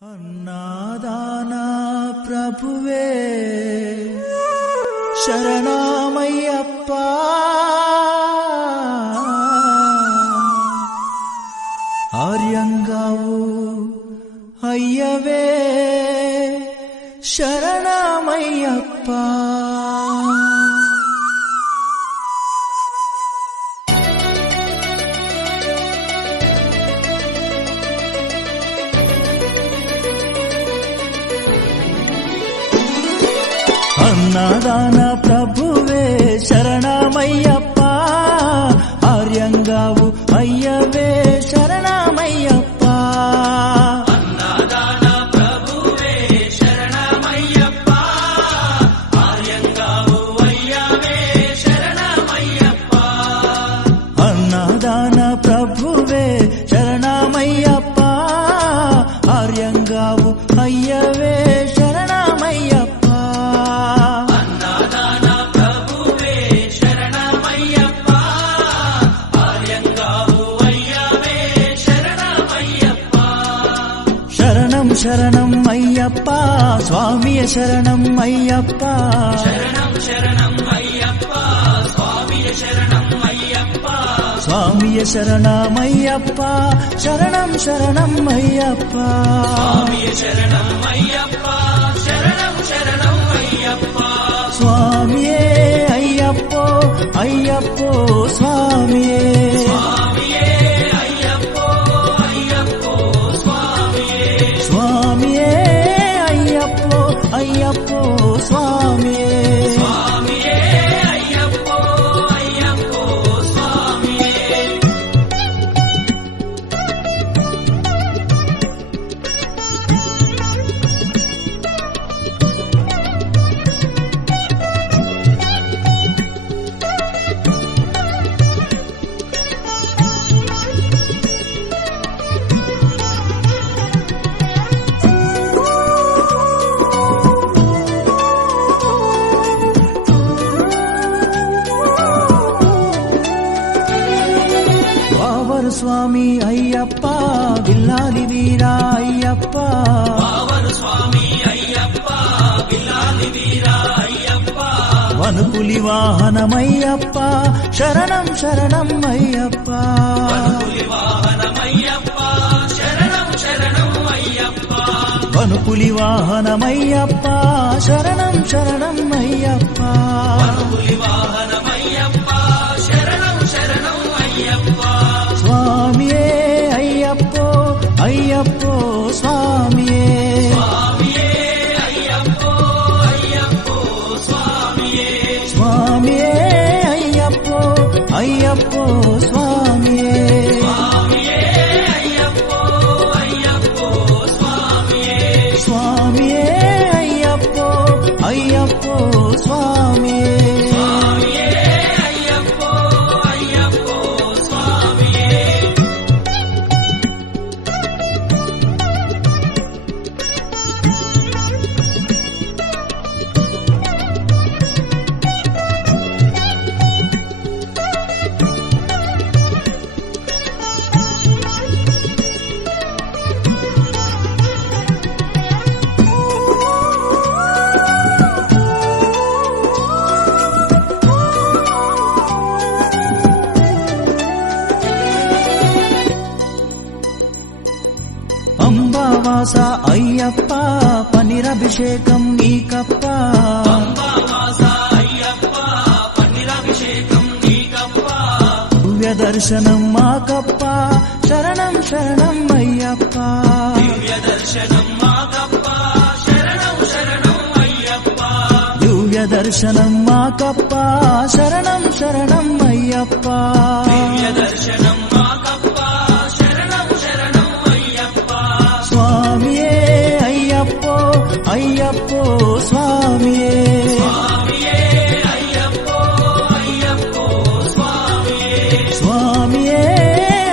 అన్నాదాన ప్రభువే శరణమయ్యప్ప, ఆర్యంగావు అయ్యవే శరణమయ్యప్ప. అన్నదాన ప్రభువే శరణమయ్యప్ప, ఆర్యంగావు అయ్యవే శరణమయ్యప్ప. అన్నదాన ప్రభువే శరణమయ్యప్ప, ఆర్యంగావు అయ్యవే శరణమయ్యప్ప. అన్నదాన ప్రభువే శరణమయ్యప్ప, ఆర్యంగావు అయ్యవే శరణమయ్యప్ప. శరణం అయ్యప్ప, స్వామియ శరణం అయ్యప్ప. శరణం శరణం అయ్యప్ప, స్వామియ శరణం అయ్యప్ప. స్వామియ శరణమయ్యప్ప, శరణం శరణం అయ్యప్ప. స్వామియ శరణం అయ్యప్ప, శరణం శరణం అయ్యప్ప. స్వామియే అయ్యప్పో అయ్యప్పో స్వామియే. స్వామియే అయ్యప్పో అయ్యప్పో స్వామియే. స్వామియే అయ్యప్పో అయ్యప్పో స్వామియే. స్వామియే అయ్యప్పో అయ్యప్పో స్వామియే. వావరు స్వామి అయ్యప్ప, విల్లాలి వీరా అయ్యప్ప. వావరు స్వామి అయ్యప్ప, విల్లాలి వీరా అయ్యప్ప. వనుపులి వాహనమయ్యప్ప, శరణం శరణం అయ్యప్ప. వనుపులి వాహనమయ్యప్ప, శరణం శరణం అయ్యప్ప. వనుపులి వాహనమయ్యప్ప, శరణం శరణం అయ్యప్ప. వనుపులి వాహనమయ్యప్ప, శరణం శరణం అయ్యప్ప. స్వామియే అయ్యప్పో అయ్యప్పో స్వామియే. స్వామియే అయ్యప్పో అయ్యప్పో స్వామియే. స్వామియే అయ్యప్పో అయ్యప్పో స్వామియే. స్వామియే అయ్యప్పో అయ్యప్పో స్వామియే. స్వామియే అయ్యప్పో అయ్యప్పో స్వామియే. స్వామియే అయ్యప్పో అయ్యప్పో స్వామియే. పంబావాస అయ్యప్ప, పనిరభిషేకం నీకప్ప. పంబావాస అయ్యప్ప, పన్నీరాభిషేకం నీకప్ప. దివ్య దర్శనం మాకప్ప, శరణం శరణం అయ్యప్ప. దివ్య దర్శనం మాకప్ప, శరణం శరణం అయ్యప్ప. దివ్య దర్శనం మాకప్ప, శరణం శరణం అయ్యప్ప. దివ్య దర్శనం మాకప్ప, శరణం శరణం అయ్యప్ప. స్వామియే అయ్యప్పో అయ్యప్పో స్వామియే. స్వామియే అయ్యప్పో అయ్యప్పో స్వామియే. స్వామియే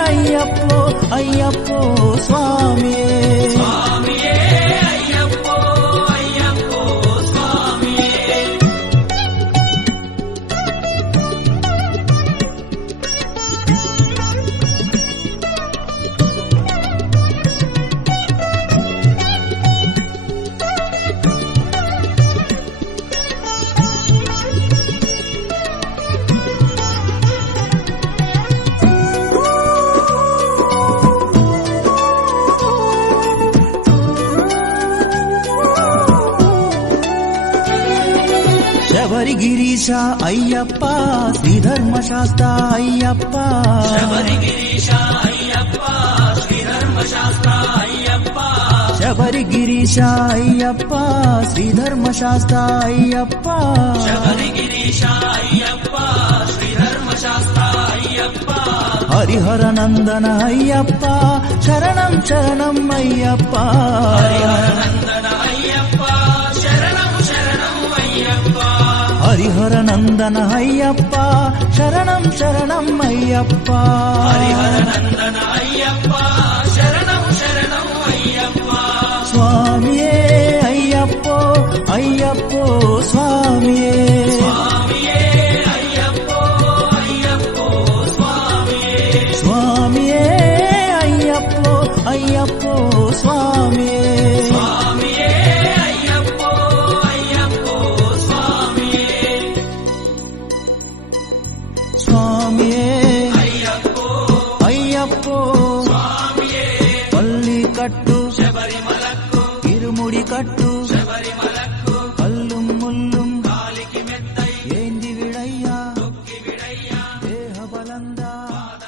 అయ్యప్పో అయ్యప్పో స్వామియే. స్వామియే అయ్యప్పో అయ్యప్పో స్వామియే. శబరిగిరీశ అయ్యప్ప శ్రీధర్మశాస్త్ర అయ్యప్ప శబరిగిరీశ అయ్యప్ప శ్రీధర్మశాస్త్ర అయ్యప్ప శబరిగిరీశ అయ్యప్ప శ్రీధర్మశాస్త్ర అయ్యప్ప శబరిగిరీశ అయ్యప్ప శ్రీధర్మశాస్త్ర అయ్యప్ప హరిహర నందన అయ్యప్ప శరణం శరణం అయ్యప్ప హరిహరనందన అయ్యప్ప శరణం శరణం అయ్యప్ప హరిహర నందన అయ్యప్ప శరణం శరణం అయ్యప్ప హరిహరనందన అయ్యప్ప శరణం శరణం అయ్యప్ప స్వామియే అయ్యప్పో అయ్యప్పో స్వామియే స్వామియే అయ్యప్పో అయ్యప్పో స్వామియే స్వామియే అయ్యప్పో అయ్యప్పో స్వామియే స్వామియే అయ్యప్పో అయ్యప్పో స్వామియే స్వామియే అయ్యప్పో అయ్యప్పో స్వామియే పల్లి కట్టు శబరిమలకు ఇరుముడి కట్టు శబరిమలకు కల్లుం ముల్లుం కాలికి మెత్తై ఏంది విడయ్యా తొక్కి విడయ్యా దేహ బలందా పాద